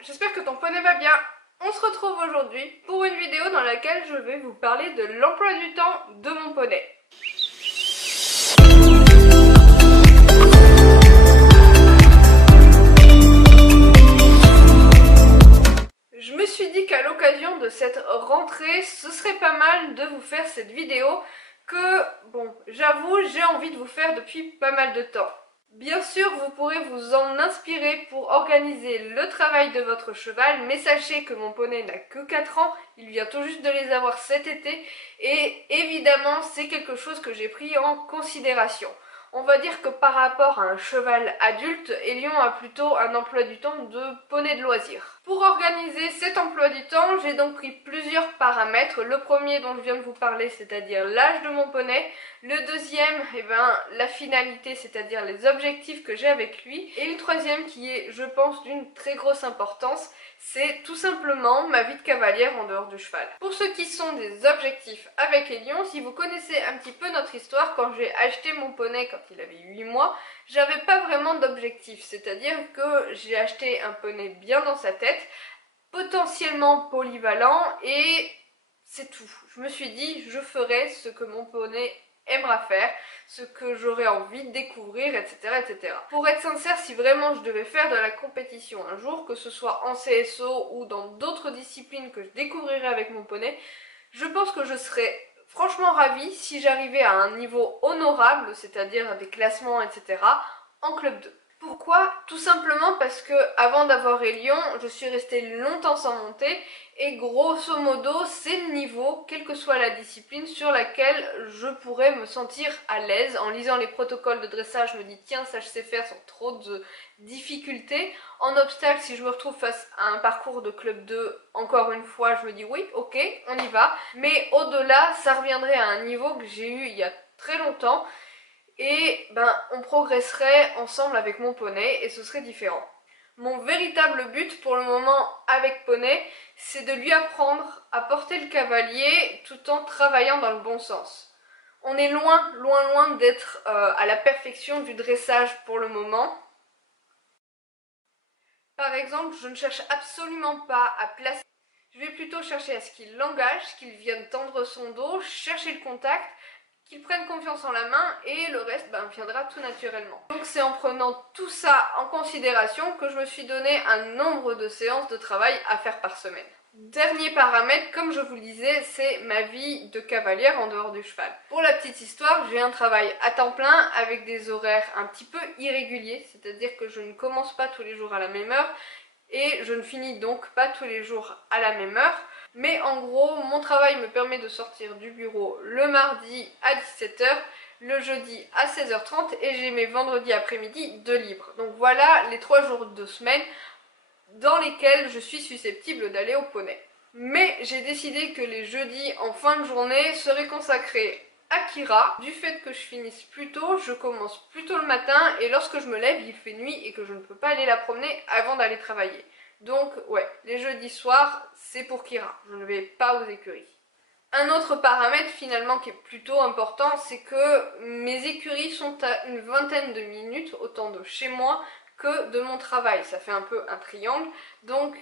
j'espère que ton poney va bien. On se retrouve aujourd'hui pour une vidéo dans laquelle je vais vous parler de l'emploi du temps de mon poney. Je me suis dit qu'à l'occasion de cette rentrée, ce serait pas mal de vous faire cette vidéo que, bon, j'avoue, j'ai envie de vous faire depuis pas mal de temps. Bien sûr, vous pourrez vous en inspirer pour organiser le travail de votre cheval, mais sachez que mon poney n'a que 4 ans, il vient tout juste de les avoir cet été, et évidemment, c'est quelque chose que j'ai pris en considération. On va dire que par rapport à un cheval adulte, Elion a plutôt un emploi du temps de poney de loisir. Pour organiser cet emploi du temps, j'ai donc pris plusieurs paramètres. Le premier dont je viens de vous parler, c'est-à-dire l'âge de mon poney. Le deuxième, la finalité, c'est-à-dire les objectifs que j'ai avec lui. Et le troisième qui est, je pense, d'une très grosse importance, c'est tout simplement ma vie de cavalière en dehors du cheval. Pour ceux qui sont des objectifs avec Elion, si vous connaissez un petit peu notre histoire, quand j'ai acheté mon poney quand il avait 8 mois, j'avais pas vraiment d'objectif, c'est-à-dire que j'ai acheté un poney bien dans sa tête, potentiellement polyvalent, et c'est tout. Je me suis dit, je ferai ce que mon poney aimera faire, ce que j'aurais envie de découvrir, etc., etc. Pour être sincère, si vraiment je devais faire de la compétition un jour, que ce soit en CSO ou dans d'autres disciplines que je découvrirais avec mon poney, je pense que je serais franchement ravie si j'arrivais à un niveau honorable, c'est-à-dire des classements, etc., en club 2. Pourquoi? Tout simplement parce que avant d'avoir Elion, je suis restée longtemps sans monter et grosso modo c'est le niveau, quelle que soit la discipline, sur laquelle je pourrais me sentir à l'aise. En lisant les protocoles de dressage, je me dis tiens, ça je sais faire sans trop de difficultés. En obstacle, si je me retrouve face à un parcours de club 2, encore une fois, je me dis oui, ok, on y va. Mais au-delà, ça reviendrait à un niveau que j'ai eu il y a très longtemps. Et on progresserait ensemble avec mon poney et ce serait différent. Mon véritable but pour le moment avec poney, c'est de lui apprendre à porter le cavalier tout en travaillant dans le bon sens. On est loin d'être à la perfection du dressage pour le moment. Par exemple, je ne cherche absolument pas à placer. Je vais plutôt chercher à ce qu'il l'engage, qu'il vienne tendre son dos, chercher le contact, qu'il prenne confiance en la main et le reste viendra tout naturellement. Donc c'est en prenant tout ça en considération que je me suis donné un nombre de séances de travail à faire par semaine. Dernier paramètre, comme je vous le disais, c'est ma vie de cavalière en dehors du cheval. Pour la petite histoire, j'ai un travail à temps plein avec des horaires un petit peu irréguliers, c'est-à-dire que je ne commence pas tous les jours à la même heure et je ne finis donc pas tous les jours à la même heure. Mais en gros, mon travail me permet de sortir du bureau le mardi à 17 h, le jeudi à 16 h 30 et j'ai mes vendredis après-midi de libre. Donc voilà les 3 jours de semaine dans lesquels je suis susceptible d'aller au poney. Mais j'ai décidé que les jeudis en fin de journée seraient consacrés à Kira. Du fait que je finisse plus tôt, je commence plus tôt le matin et lorsque je me lève, il fait nuit et que je ne peux pas aller la promener avant d'aller travailler. Donc ouais, les jeudis soirs, c'est pour Kira, je ne vais pas aux écuries. Un autre paramètre finalement qui est plutôt important, c'est que mes écuries sont à une vingtaine de minutes, autant de chez moi que de mon travail. Ça fait un peu un triangle, donc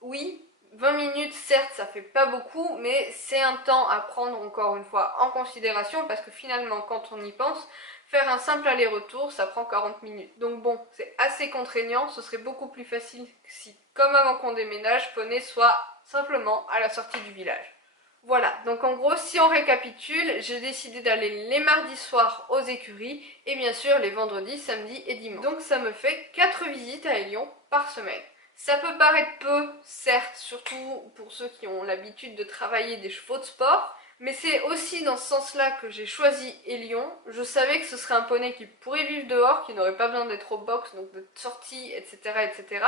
oui, 20 minutes certes ça fait pas beaucoup, mais c'est un temps à prendre encore une fois en considération parce que finalement quand on y pense, faire un simple aller-retour, ça prend 40 minutes. Donc bon, c'est assez contraignant, ce serait beaucoup plus facile si, comme avant qu'on déménage, poney soit simplement à la sortie du village. Voilà, donc en gros, si on récapitule, j'ai décidé d'aller les mardis soirs aux écuries et bien sûr les vendredis, samedis et dimanches. Donc ça me fait 4 visites à Elion par semaine. Ça peut paraître peu, certes, surtout pour ceux qui ont l'habitude de travailler des chevaux de sport, mais c'est aussi dans ce sens-là que j'ai choisi Elion. Je savais que ce serait un poney qui pourrait vivre dehors, qui n'aurait pas besoin d'être au box, donc d'être sorti, etc., etc.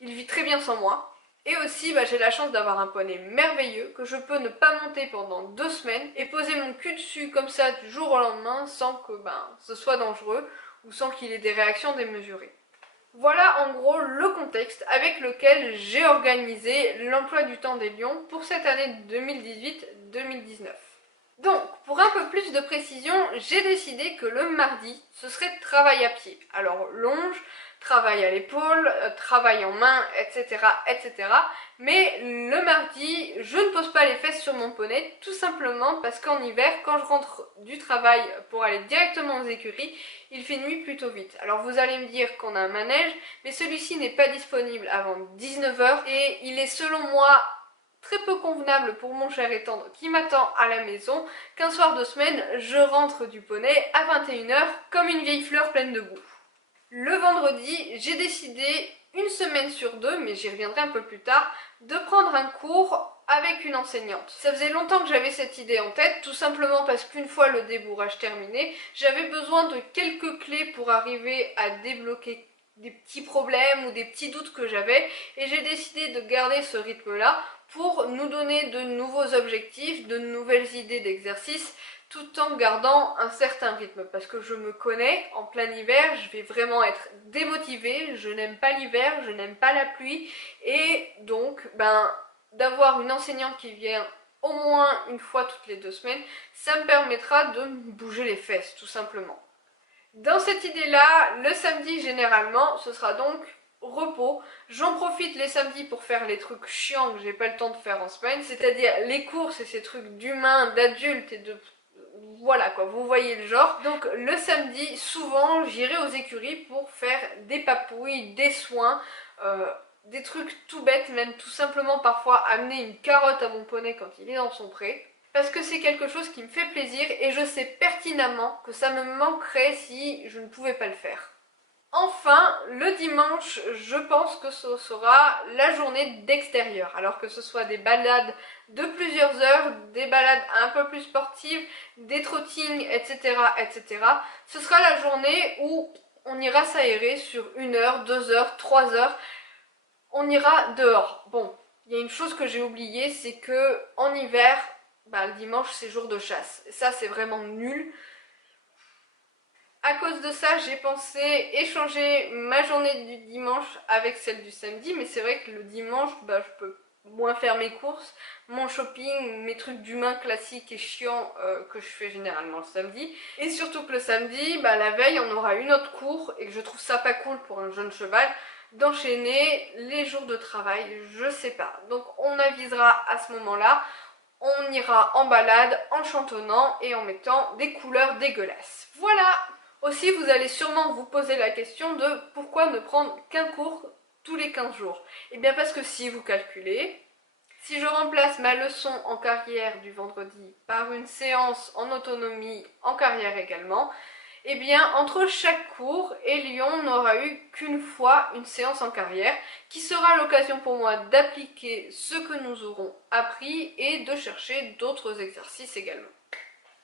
Il vit très bien sans moi. Et aussi, j'ai la chance d'avoir un poney merveilleux que je peux ne pas monter pendant 2 semaines et poser mon cul dessus comme ça du jour au lendemain sans que ce soit dangereux ou sans qu'il ait des réactions démesurées. Voilà en gros le contexte avec lequel j'ai organisé l'emploi du temps d'Elion pour cette année 2018-2019. Donc, pour un peu plus de précision, j'ai décidé que le mardi, ce serait travail à pied. Alors, longe, travail à l'épaule, travail en main, etc., etc. Mais le mardi, je ne pose pas les fesses sur mon poney, tout simplement parce qu'en hiver, quand je rentre du travail pour aller directement aux écuries, il fait nuit plutôt vite. Alors vous allez me dire qu'on a un manège, mais celui-ci n'est pas disponible avant 19 h et il est selon moi très peu convenable pour mon cher et tendre qui m'attend à la maison qu'un soir de semaine, je rentre du poney à 21 h comme une vieille fleur pleine de boue. Le vendredi, j'ai décidé, une semaine sur deux, mais j'y reviendrai un peu plus tard, de prendre un cours avec une enseignante. Ça faisait longtemps que j'avais cette idée en tête, tout simplement parce qu'une fois le débourrage terminé, j'avais besoin de quelques clés pour arriver à débloquer des petits problèmes ou des petits doutes que j'avais, et j'ai décidé de garder ce rythme-là pour nous donner de nouveaux objectifs, de nouvelles idées d'exercice, tout en gardant un certain rythme, parce que je me connais, en plein hiver, je vais vraiment être démotivée, je n'aime pas l'hiver, je n'aime pas la pluie, et donc, d'avoir une enseignante qui vient au moins une fois toutes les 2 semaines, ça me permettra de me bouger les fesses, tout simplement. Dans cette idée-là, le samedi, généralement, ce sera donc repos. J'en profite les samedis pour faire les trucs chiants que j'ai pas le temps de faire en semaine, c'est-à-dire les courses et ces trucs d'humains, d'adultes et de... Voilà quoi, vous voyez le genre. Donc le samedi, souvent, j'irai aux écuries pour faire des papouilles, des soins, des trucs tout bêtes, même tout simplement parfois amener une carotte à mon poney quand il est dans son pré. Parce que c'est quelque chose qui me fait plaisir et je sais pertinemment que ça me manquerait si je ne pouvais pas le faire. Enfin, le dimanche, je pense que ce sera la journée d'extérieur. Alors que ce soit des balades de plusieurs heures, des balades un peu plus sportives, des trottings, etc., etc. Ce sera la journée où on ira s'aérer sur 1 heure, 2 heures, 3 heures. On ira dehors. Bon, il y a une chose que j'ai oubliée, c'est que en hiver, le dimanche c'est jour de chasse. Et ça c'est vraiment nul. À cause de ça, j'ai pensé échanger ma journée du dimanche avec celle du samedi, mais c'est vrai que le dimanche, je peux moins faire mes courses, mon shopping, mes trucs d'humain classiques et chiants que je fais généralement le samedi. Et surtout que le samedi, la veille, on aura une autre cour et que je trouve ça pas cool pour un jeune cheval d'enchaîner les jours de travail, je sais pas. Donc on avisera à ce moment-là, on ira en balade en chantonnant et en mettant des couleurs dégueulasses. Voilà! Aussi, vous allez sûrement vous poser la question de pourquoi ne prendre qu'un cours tous les 15 jours. Eh bien parce que si vous calculez, si je remplace ma leçon en carrière du vendredi par une séance en autonomie en carrière également, eh bien entre chaque cours, Lyon n'aura eu qu'une fois une séance en carrière qui sera l'occasion pour moi d'appliquer ce que nous aurons appris et de chercher d'autres exercices également.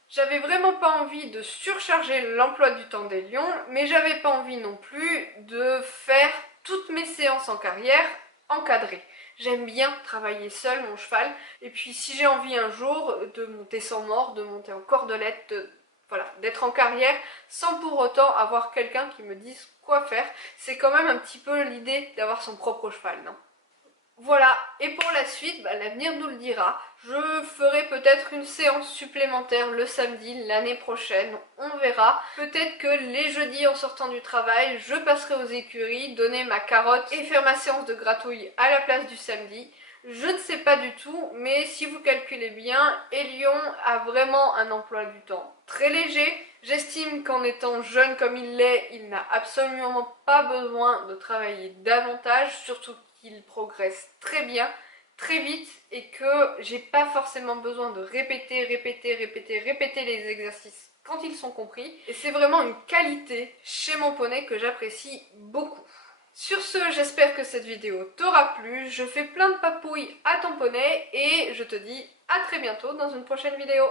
J'avais vraiment pas envie de surcharger l'emploi du temps des lions, mais j'avais pas envie non plus de faire toutes mes séances en carrière encadrées. J'aime bien travailler seul mon cheval, et puis si j'ai envie un jour de monter sans mort, de monter en cordelette, d'être en carrière sans pour autant avoir quelqu'un qui me dise quoi faire, c'est quand même un petit peu l'idée d'avoir son propre cheval, non ? Voilà, et pour la suite, l'avenir nous le dira. Je ferai peut-être une séance supplémentaire le samedi l'année prochaine, on verra. Peut-être que les jeudis en sortant du travail, je passerai aux écuries, donner ma carotte et faire ma séance de gratouille à la place du samedi. Je ne sais pas du tout, mais si vous calculez bien, Elion a vraiment un emploi du temps très léger. J'estime qu'en étant jeune comme il l'est, il n'a absolument pas besoin de travailler davantage, surtout qu'il progresse très bien, très vite, et que j'ai pas forcément besoin de répéter les exercices quand ils sont compris. Et c'est vraiment une qualité chez mon poney que j'apprécie beaucoup. Sur ce, j'espère que cette vidéo t'aura plu. Je fais plein de papouilles à ton poney et je te dis à très bientôt dans une prochaine vidéo.